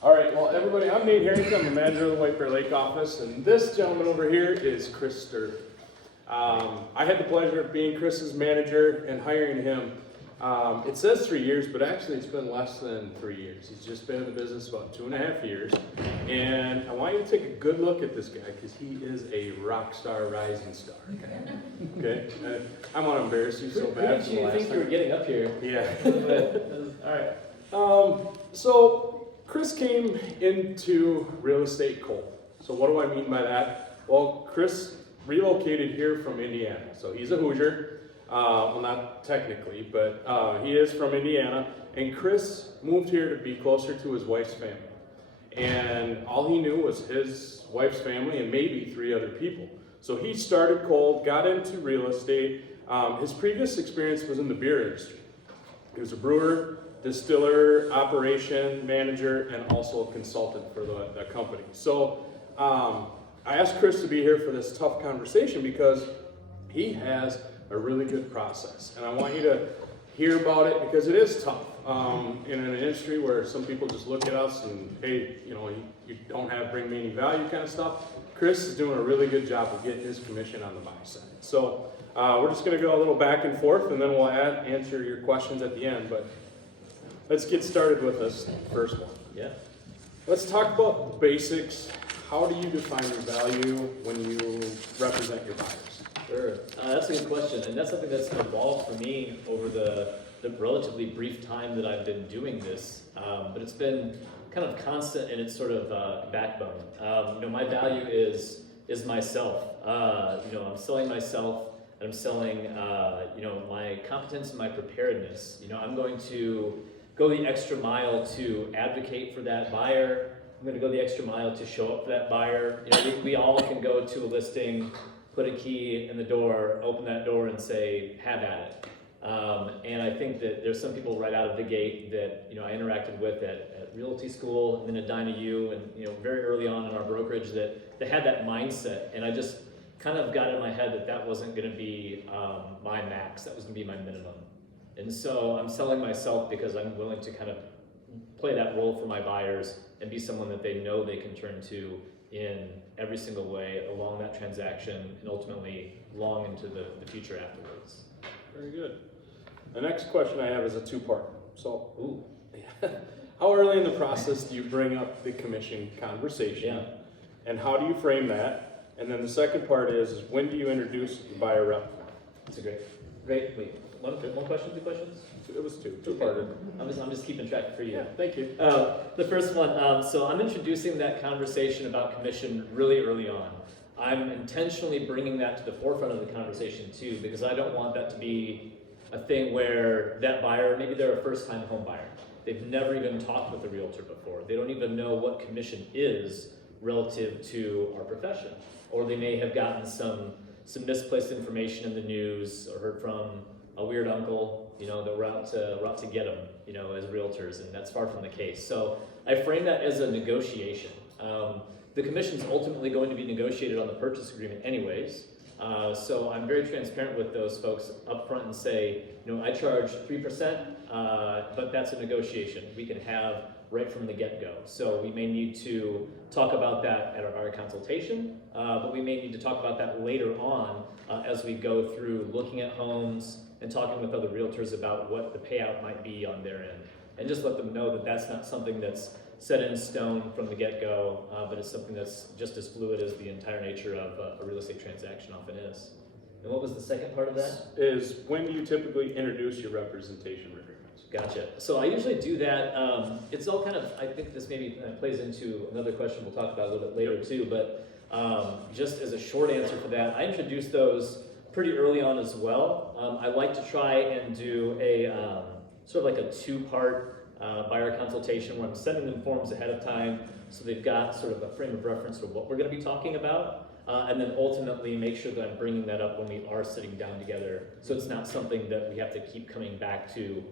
All right, well, everybody, I'm Nate Harrington. I'm the manager of the White Bear Lake office, and this gentleman over here is Chris Stearly. I had the pleasure of being Chris's manager and hiring him. It says 3 years, but actually it's been less than 3 years. He's just been in the business about 2.5 years. And I want you to take a good look at this guy because he is a rock star, rising star. Okay? I want to embarrass you so bad. Who did you think you were getting up here? Yeah. All right. So Chris came into real estate cold. So what do I mean by that? Well, Chris relocated here from Indiana. So he's a Hoosier. Well, not technically, but he is from Indiana. And Chris moved here to be closer to his wife's family. And all he knew was his wife's family and maybe 3 other people. So he started cold, got into real estate. His previous experience was in the beer industry. He was a brewer, distiller, operation manager, and also a consultant for the company. So I asked Chris to be here for this tough conversation because he has a really good process. And I want you to hear about it because it is tough in an industry where some people just look at us and, hey, you don't bring me any value kind of stuff. Chris is doing a really good job of getting his commission on the buy side. So we're just going to go a little back and forth, and then we'll answer your questions at the end. But let's get started with this first one. Yeah. Let's talk about the basics. How do you define your value when you represent your buyers? Sure. That's a good question, and that's something that's evolved for me over the relatively brief time that I've been doing this. But it's been kind of constant in its sort of backbone. My value is myself. I'm selling myself, and I'm selling my competence and my preparedness. I'm going to go the extra mile to advocate for that buyer. I'm going to go the extra mile to show up for that buyer. We all can go to a listing, put a key in the door, open that door and say, have at it. And I think that there's some people right out of the gate that I interacted with at realty school and then at Dyna U and very early on in our brokerage that had that mindset. And I just kind of got in my head that wasn't going to be my max, that was going to be my minimum. And so I'm selling myself because I'm willing to kind of play that role for my buyers and be someone that they know they can turn to in every single way along that transaction and ultimately long into the future afterwards. Very good. The next question I have is a 2-part. So, how early in the process do you bring up the commission conversation? Yeah. And how do you frame that? And then the second part is when do you introduce the buyer rep? That's a great. Wait, one question, 2 questions? It was 2-parted. I'm just keeping track for you. Yeah, thank you. The first one, so I'm introducing that conversation about commission really early on. I'm intentionally bringing that to the forefront of the conversation too, because I don't want that to be a thing where that buyer, maybe they're a first-time home buyer. They've never even talked with a realtor before. They don't even know what commission is relative to our profession. Or they may have gotten some misplaced information in the news or heard from a weird uncle, that we're out to get them, as realtors, and that's far from the case. So I frame that as a negotiation. The commission's ultimately going to be negotiated on the purchase agreement anyways. So I'm very transparent with those folks up front and say, I charge 3%, but that's a negotiation we can have right from the get-go. So we may need to talk about that at our buyer consultation, but we may need to talk about that later on as we go through looking at homes and talking with other realtors about what the payout might be on their end. And just let them know that that's not something that's set in stone from the get-go, but it's something that's just as fluid as the entire nature of a real estate transaction often is. And what was the second part of that? Is when do you typically introduce your representation agreements? Gotcha. So I usually do that. It's all kind of, I think this maybe plays into another question we'll talk about a little bit later too, but just as a short answer for that, I introduce those pretty early on as well. I like to try and do a sort of like a 2-part buyer consultation where I'm sending them forms ahead of time so they've got sort of a frame of reference for what we're going to be talking about, and then ultimately make sure that I'm bringing that up when we are sitting down together so it's not something that we have to keep coming back to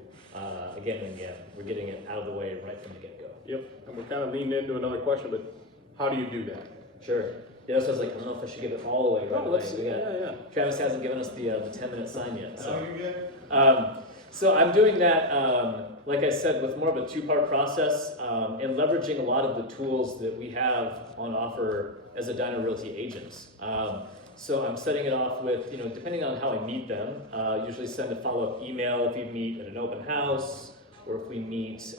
again and again. We're getting it out of the way right from the get-go. Yep, and we're kind of leaned into another question, but how do you do that? Sure. Yeah, so I was like, I don't know if I should give it all away right away. Yeah. Travis hasn't given us the 10-minute sign yet. So. Oh, you're good. So I'm doing that, like I said, with more of a two-part process and leveraging a lot of the tools that we have on offer as a Diner Realty agent. So I'm setting it off with, depending on how I meet them, usually send a follow-up email if we meet at an open house or if we meet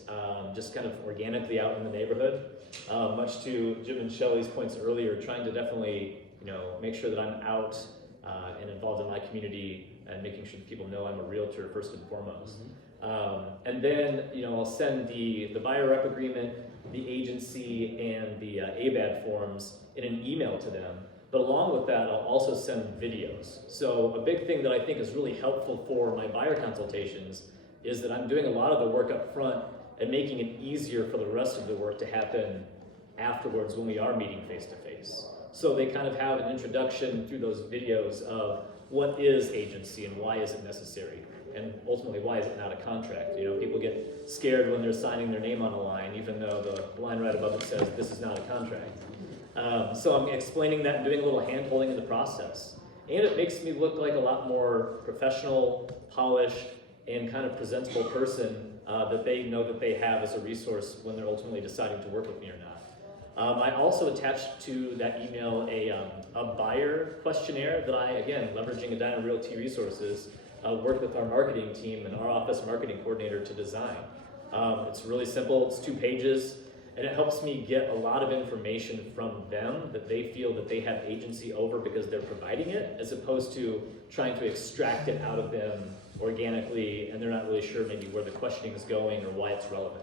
just kind of organically out in the neighborhood. Much to Jim and Shelley's points earlier, trying to definitely, make sure that I'm out and involved in my community and making sure that people know I'm a realtor first and foremost. And then, I'll send the buyer rep agreement, the agency, and the ABAD forms in an email to them. But along with that, I'll also send videos. So a big thing that I think is really helpful for my buyer consultations is that I'm doing a lot of the work up front and making it easier for the rest of the work to happen afterwards when we are meeting face to face. So they kind of have an introduction through those videos of what is agency and why is it necessary, and ultimately why is it not a contract. People get scared when they're signing their name on a line, even though the line right above it says this is not a contract. So I'm explaining that and doing a little hand-holding in the process. And it makes me look like a lot more professional, polished, and kind of presentable person that they know that they have as a resource when they're ultimately deciding to work with me or not. I also attached to that email a buyer questionnaire that I, again, leveraging Edina Realty resources, worked with our marketing team and our office marketing coordinator to design. It's really simple, it's 2 pages, and it helps me get a lot of information from them that they feel that they have agency over because they're providing it, as opposed to trying to extract it out of them organically, and they're not really sure maybe where the questioning is going or why it's relevant.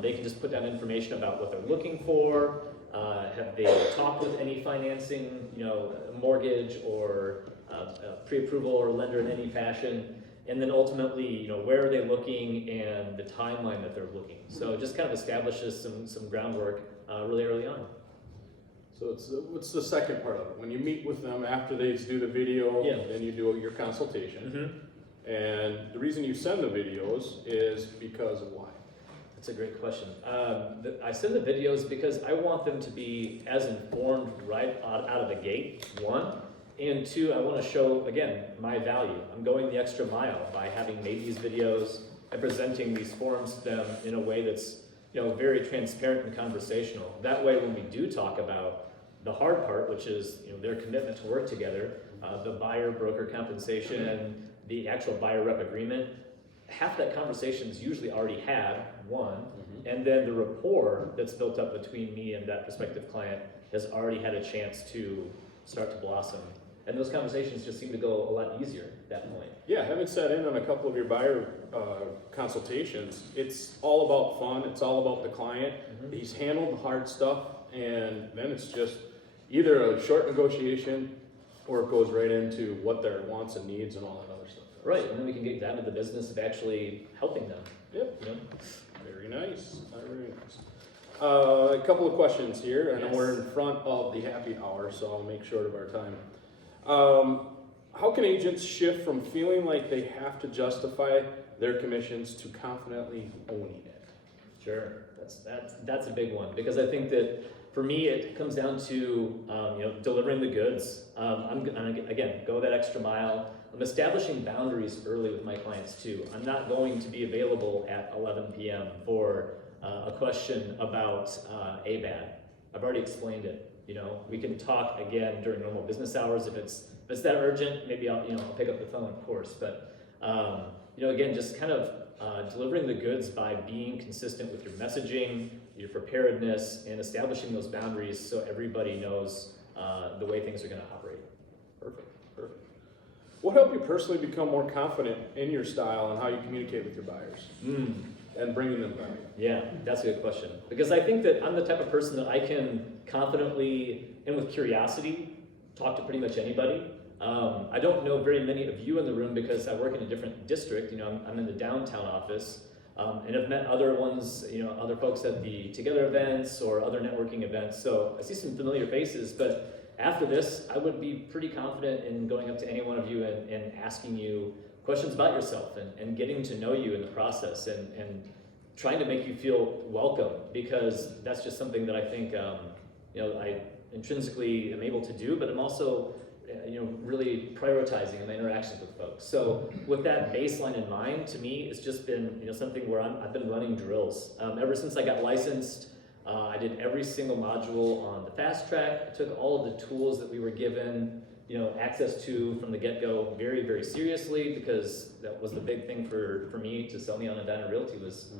They can just put down information about what they're looking for. Have they talked with any financing, mortgage or pre-approval or lender in any fashion? And then ultimately, where are they looking and the timeline that they're looking. So it just kind of establishes some groundwork really early on. So what's the second part of it? When you meet with them after they do the video, then you do your consultation. And the reason you send the videos is because of why? That's a great question. I send the videos because I want them to be as informed right out of the gate, 1. And 2, I want to show, again, my value. I'm going the extra mile by having made these videos and presenting these forms to them in a way that's very transparent and conversational. That way, when we do talk about the hard part, which is their commitment to work together, the buyer-broker compensation, the actual buyer rep agreement, half that conversation is usually already had, 1, and then the rapport that's built up between me and that prospective client has already had a chance to start to blossom. And those conversations just seem to go a lot easier at that point. Yeah, having sat in on a couple of your buyer consultations, it's all about fun, it's all about the client. He's handled the hard stuff, and then it's just either a short negotiation or it goes right into what their wants and needs and all that other stuff. Right, and then we can get down to the business of actually helping them. Yep. Very nice, very nice. A couple of questions here, and we're in front of the happy hour, so I'll make short of our time. How can agents shift from feeling like they have to justify their commissions to confidently owning it? Sure, that's a big one, because I think that for me it comes down to delivering the goods. I'm again go that extra mile. I'm establishing boundaries early with my clients too. I'm not going to be available at 11 p.m. for a question about ABAD. I've already explained it. We can talk again during normal business hours if it's that urgent. Maybe I'll pick up the phone, of course. But again, just kind of delivering the goods by being consistent with your messaging, your preparedness, and establishing those boundaries so everybody knows the way things are going to operate. Perfect. What helped you personally become more confident in your style and how you communicate with your buyers and bringing them value? Yeah, that's a good question. Because I think that I'm the type of person that I can confidently and with curiosity talk to pretty much anybody. I don't know very many of you in the room because I work in a different district. I'm in the downtown office, and I've met other ones, other folks at the Together events or other networking events. So I see some familiar faces, but after this, I would be pretty confident in going up to any one of you and asking you questions about yourself and getting to know you in the process and trying to make you feel welcome, because that's just something that I think I intrinsically am able to do, but I'm also really prioritizing in my interactions with folks. So with that baseline in mind, to me, it's just been something where I've been running drills. Ever since I got licensed, I did every single module on the fast track. I took all of the tools that we were given access to from the get-go very, very seriously, because that was the big thing for me to sell me on Edina Realty, was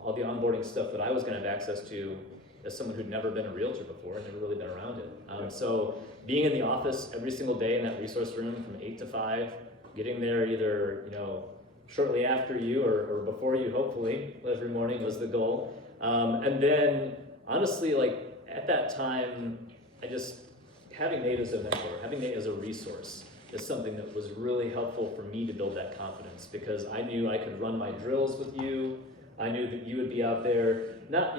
all the onboarding stuff that I was going to have access to as someone who'd never been a realtor before and never really been around it. So being in the office every single day in that resource room from 8 to 5, getting there either shortly after you or before you, hopefully, every morning was the goal. And then honestly, like at that time, having Nate as a mentor, having Nate as a resource is something that was really helpful for me to build that confidence, because I knew I could run my drills with you. I knew that you would be out there, not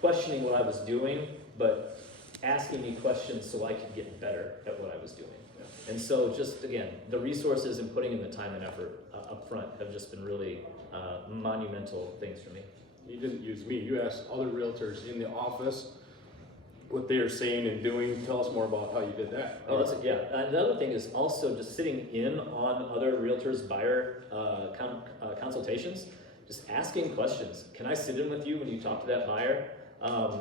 questioning what I was doing, but asking me questions so I could get better at what I was doing. Yeah. And so just, again, the resources and putting in the time and effort up front have just been really monumental things for me. You didn't use me. You asked other realtors in the office what they are saying and doing. Tell us more about how you did that. Oh, that's yeah. Another thing is also just sitting in on other realtors' buyer consultations, just asking questions. Can I sit in with you when you talk to that buyer?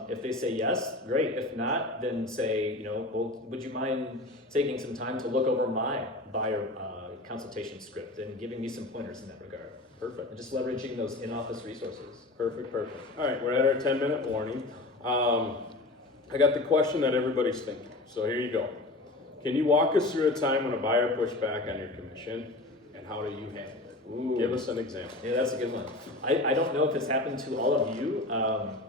If they say yes, great. If not, then say, well, would you mind taking some time to look over my buyer consultation script and giving me some pointers in that regard? Perfect. And just leveraging those in-office resources. Perfect. All right, we're at our 10-minute warning. I got the question that everybody's thinking, so here you go. Can you walk us through a time when a buyer pushed back on your commission, and how do you handle it? Ooh. Give us an example. Yeah, that's a good one. I don't know if it's happened to all of you.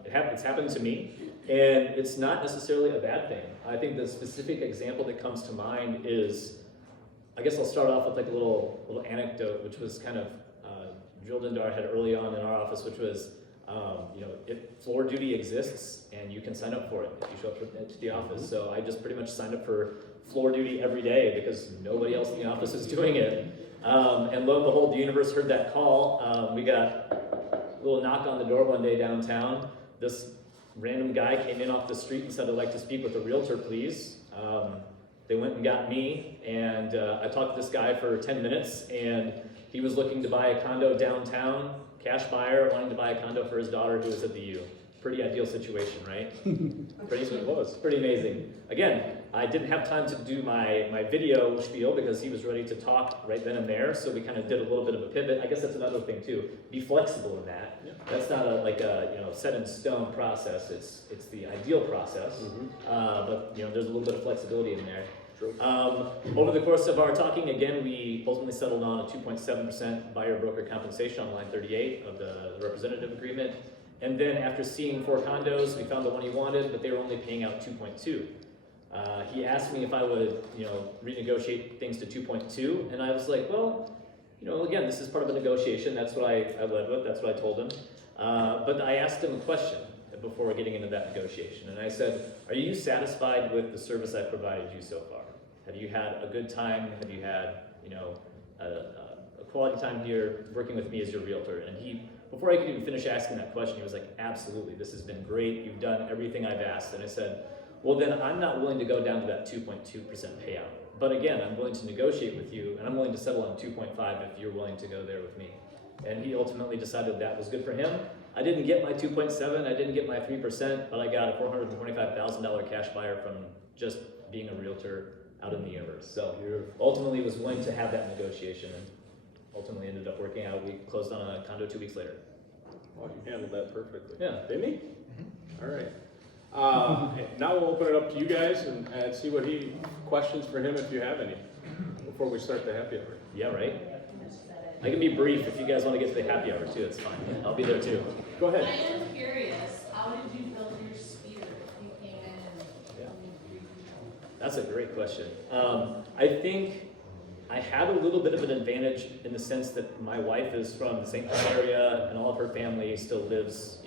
It's happened to me, and it's not necessarily a bad thing. I think the specific example that comes to mind is, I guess I'll start off with like a little anecdote, which was kind of drilled into our head early on in our office, which was, if floor duty exists and you can sign up for it if you show up to the office. So I just pretty much signed up for floor duty every day because nobody else in the office is doing it. And lo and behold, the universe heard that call. We got a little knock on the door one day downtown. This random guy came in off the street and said, "I'd like to speak with a realtor, please." They went and got me, and I talked to this guy for 10 minutes, and he was looking to buy a condo downtown, cash buyer, wanting to buy a condo for his daughter who was at the U. Pretty ideal situation, right? Pretty amazing. Again, I didn't have time to do my video spiel because he was ready to talk right then and there, so we kind of did a little bit of a pivot. I guess that's another thing too. Be flexible in that. Yeah. That's not a set in stone process. It's the ideal process, but there's a little bit of flexibility in there. Over the course of our talking, again, we ultimately settled on a 2.7% buyer broker compensation on line 38 of the representative agreement. And then after seeing 4 condos, we found the one he wanted, but they were only paying out 2.2. He asked me if I would, renegotiate things to 2.2, and I was like, well, again, this is part of a negotiation. That's what I led with. That's what I told him. But I asked him a question before getting into that negotiation, and I said, "Are you satisfied with the service I've provided you so far? Have you had a good time? Have you had, a quality time here working with me as your realtor?" And he, before I could even finish asking that question, he was like, "Absolutely, this has been great. You've done everything I've asked." And I said, "Well, then I'm not willing to go down to that 2.2% payout. But again, I'm willing to negotiate with you, and I'm willing to settle on 2.5 if you're willing to go there with me." And he ultimately decided that was good for him. I didn't get my 2.7, I didn't get my 3%, but I got a $425,000 cash buyer from just being a realtor out in the universe. So ultimately was willing to have that negotiation, and ultimately ended up working out. We closed on a condo 2 weeks later. Well, you handled that perfectly. Yeah. Didn't he? Mm-hmm. All right. Now we'll open it up to you guys and see what questions for him if you have any before we start the happy hour. Yeah, right? I can be brief if you guys want to get to the happy hour too, it's fine. I'll be there too. Go ahead. I am curious, how did you build your sphere? You came in and That's a great question. I think I had a little bit of an advantage in the sense that my wife is from the St. Paul area and all of her family still lives,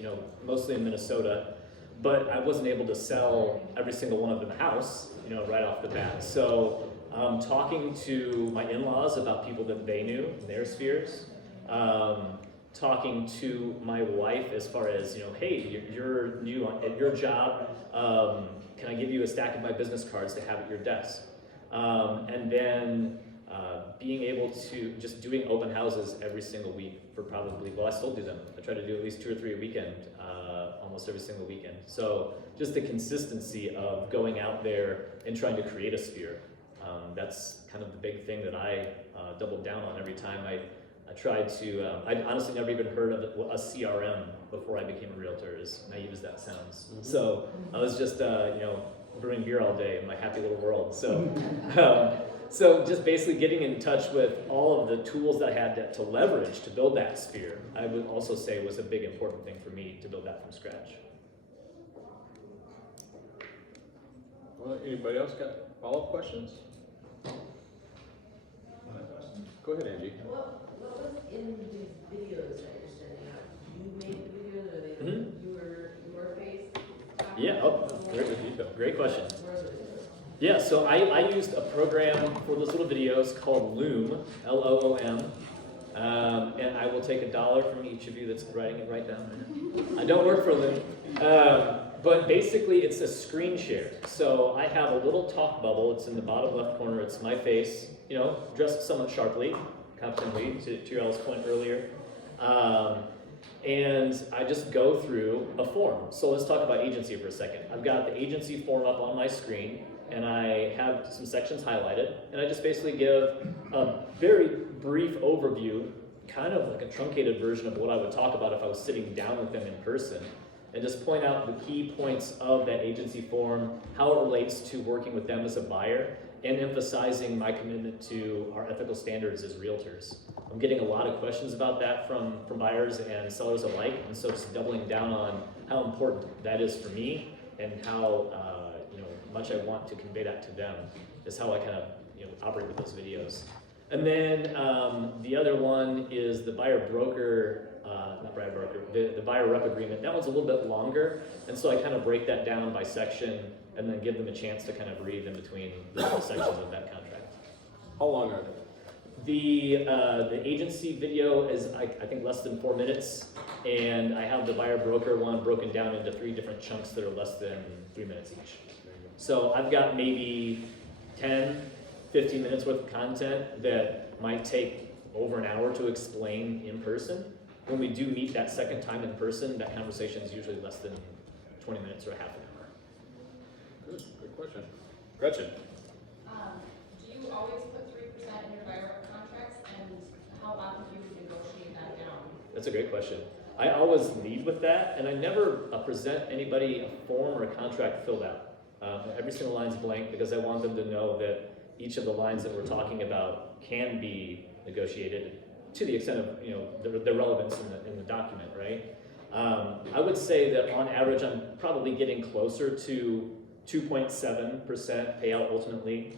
mostly in Minnesota, but I wasn't able to sell every single one of them a house, right off the bat. So talking to my in-laws about people that they knew in their spheres, talking to my wife as far as, hey, you're new at your job, can I give you a stack of my business cards to have at your desk? And then being able to just doing open houses every single week for probably, well, I still do them. I try to do at least 2 or 3 a weekend, almost every single weekend. So just the consistency of going out there and trying to create a sphere. That's kind of the big thing that I doubled down on every time I tried to, I'd honestly never even heard of a CRM before I became a realtor, as naive as that sounds. Mm-hmm. So I was just, brewing beer all day in my happy little world. So, so just basically getting in touch with all of the tools that I had to leverage to build that sphere, I would also say was a big important thing for me to build that from scratch. Well, anybody else got follow-up questions? Go ahead, Angie. What was in these videos that you're sending out? You made the videos, or they your face? Yeah, great question. Where are the videos? Yeah, so I used a program for those little videos called Loom, Loom, and I will take $1 from each of you that's writing it right down there. I don't work for Loom, but basically it's a screen share. So I have a little talk bubble, it's in the bottom left corner, it's my face, dressed somewhat sharply, competently, to your all's point earlier. And I just go through a form. So let's talk about agency for a second. I've got the agency form up on my screen, and I have some sections highlighted, and I just basically give a very brief overview, kind of like a truncated version of what I would talk about if I was sitting down with them in person, and just point out the key points of that agency form, how it relates to working with them as a buyer, and emphasizing my commitment to our ethical standards as realtors. I'm getting a lot of questions about that from buyers and sellers alike, and so just doubling down on how important that is for me and how much I want to convey that to them is how I kind of operate with those videos. And then the other one is the buyer rep agreement. That one's a little bit longer, and so I kind of break that down by section and then give them a chance to kind of breathe in between the sections of that contract. How long are they? The agency video is I think less than 4 minutes, and I have the buyer broker one broken down into 3 different chunks that are less than 3 minutes each. So I've got maybe 10, 15 minutes worth of content that might take over an hour to explain in person. When we do meet that second time in person, that conversation is usually less than 20 minutes or half an hour. Good question. Gretchen. Do you always put 3% in your buyer contracts, and how often do you negotiate that down? That's a great question. I always lead with that, and I never present anybody a form or a contract filled out. Every single line's blank because I want them to know that each of the lines that we're talking about can be negotiated to the extent of their relevance in the document, right? I would say that on average I'm probably getting closer to 2.7% payout ultimately,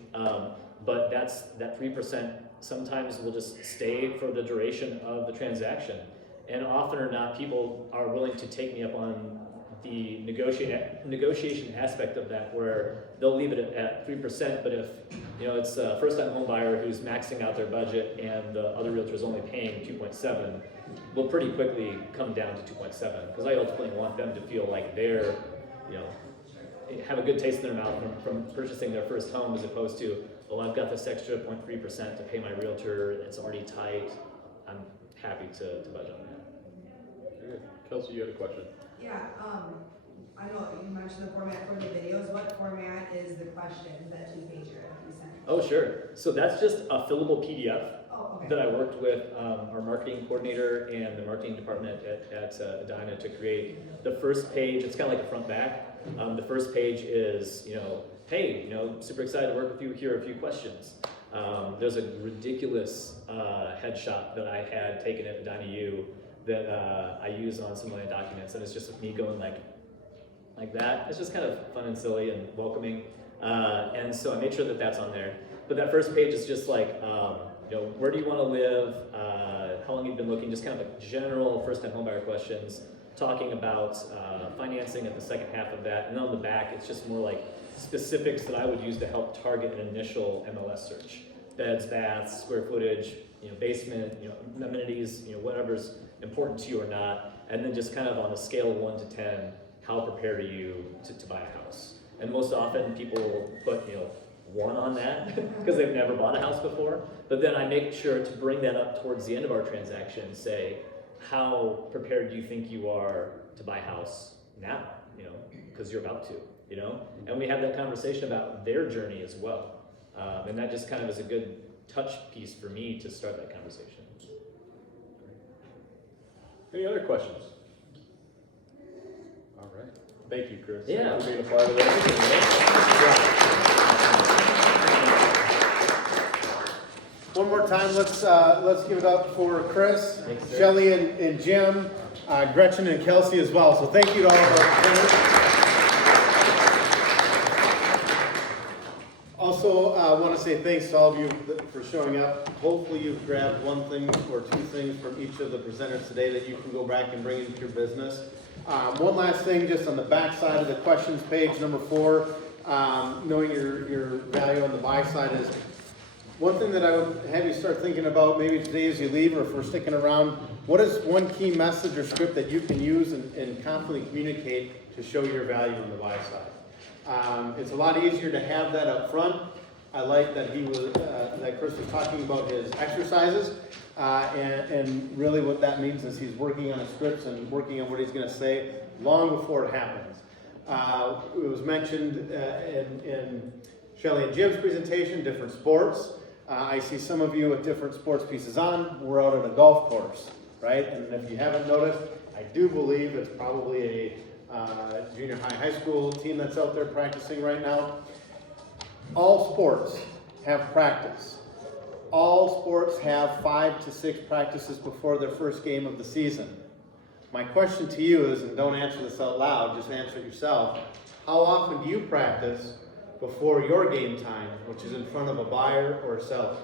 but that 3% sometimes will just stay for the duration of the transaction. And often or not, people are willing to take me up on the negotiation aspect of that, where they'll leave it at 3%, but if it's a first-time home buyer who's maxing out their budget and the other realtor is only paying 2.7, we'll pretty quickly come down to 2.7, because I ultimately want them to feel like they're, have a good taste in their mouth from purchasing their first home, as opposed to, well, I've got this extra 0.3% to pay my realtor, it's already tight, I'm happy to budge on that. Good. Kelsey, you had a question. Yeah, I know you mentioned the format for the videos. What format is the questions that two-pager that you sent? Oh, sure. So that's just a fillable PDF okay. that I worked with our marketing coordinator and the marketing department at Edina to create. The first page, it's kind of like a front back. The first page is, hey, super excited to work with you. Here are a few questions. There's a ridiculous headshot that I had taken at Edina U that I use on some of my documents, and it's just me going like that. It's just kind of fun and silly and welcoming, and so I made sure that that's on there. But that first page is just like, where do you want to live, how long you've been looking, just kind of like general first-time homebuyer questions, talking about financing at the second half of that, and then on the back it's just more like specifics that I would use to help target an initial MLS search. Beds, baths, square footage, basement, amenities, whatever's important to you or not, and then just kind of on a scale of 1 to 10, how prepared are you to buy a house? And most often people will put, one on that because they've never bought a house before. But then I make sure to bring that up towards the end of our transaction and say, how prepared do you think you are to buy a house now? You know, because you're about to, you know? And we have that conversation about their journey as well. And that just kind of is a good touch piece for me to start that conversation. Any other questions? All right. Thank you, Chris. Yeah. Thanks for being a part of this. One more time, let's give it up for Chris, Thanks, sir. Shelly, and Jim, Gretchen and Kelsey as well. So thank you to all of our presenters. Also, I want to say thanks to all of you for showing up. Hopefully you've grabbed one thing or two things from each of the presenters today that you can go back and bring into your business. One last thing, just on the back side of the questions page, number 4, knowing your value on the buy side is one thing that I would have you start thinking about maybe today as you leave, or if we're sticking around, what is one key message or script that you can use and confidently communicate to show your value on the buy side? It's a lot easier to have that up front. I like that that Chris was talking about his exercises, and really what that means is he's working on his scripts and working on what he's going to say long before it happens. It was mentioned in Shelly and Jim's presentation, different sports. I see some of you with different sports pieces on. We're out at a golf course, right? And if you haven't noticed, I do believe it's probably a junior high school team that's out there practicing right now. All sports have practice. All sports have 5 to 6 practices before their first game of the season. My question to you is, and don't answer this out loud, just answer it yourself, how often do you practice before your game time, which is in front of a buyer or a seller?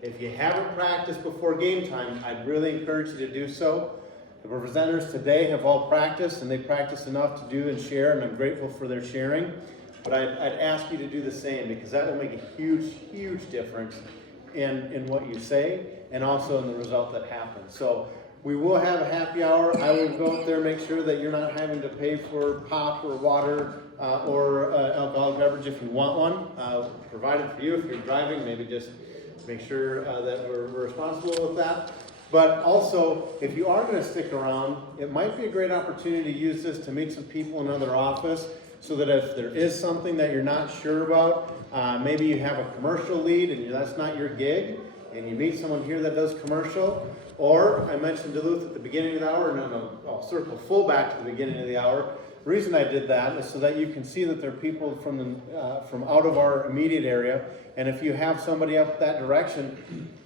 If you haven't practiced before game time, I'd really encourage you to do so. The presenters today have all practiced, and they practiced enough to do and share, and I'm grateful for their sharing. But I'd ask you to do the same, because that will make a huge, huge difference in what you say and also in the result that happens. So we will have a happy hour. I will go up there and make sure that you're not having to pay for pop or water or alcoholic beverage if you want one. Provided for you if you're driving, maybe just make sure that we're responsible with that. But also, if you are going to stick around, it might be a great opportunity to use this to meet some people in another office, so that if there is something that you're not sure about, maybe you have a commercial lead and that's not your gig, and you meet someone here that does commercial. Or I mentioned Duluth at the beginning of the hour, and I'll circle full back to the beginning of the hour. The reason I did that is so that you can see that there are people from out of our immediate area, and if you have somebody up that direction,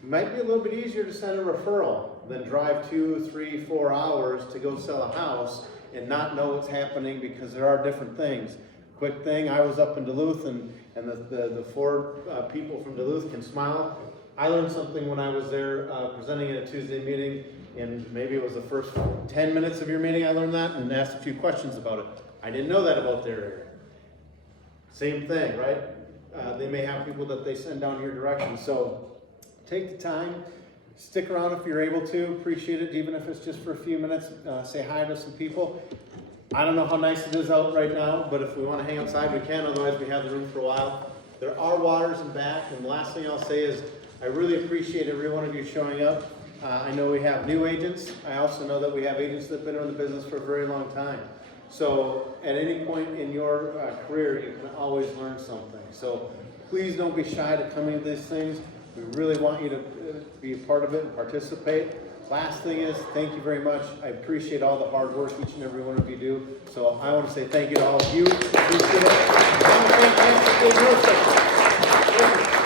it might be a little bit easier to send a referral than drive 2, 3, 4 hours to go sell a house and not know what's happening, because there are different things. Quick thing, I was up in Duluth, and the 4 people from Duluth can smile. I learned something when I was there presenting at a Tuesday meeting, and maybe it was the first 10 minutes of your meeting I learned that, and asked a few questions about it. I didn't know that about their area. Same thing, right? They may have people that they send down your direction. So take the time, stick around if you're able to, appreciate it, even if it's just for a few minutes. Say hi to some people. I don't know how nice it is out right now, but if we want to hang outside, we can. Otherwise, we have the room for a while. There are waters in back, and the last thing I'll say is I really appreciate every one of you showing up. I know we have new agents. I also know that we have agents that have been in the business for a very long time. So at any point in your career, you can always learn something. So please don't be shy to come into these things. We really want you to be a part of it and participate. Last thing is, thank you very much. I appreciate all the hard work each and every one of you do. So I want to say thank you to all of you. Appreciate it. Have a fantastic day.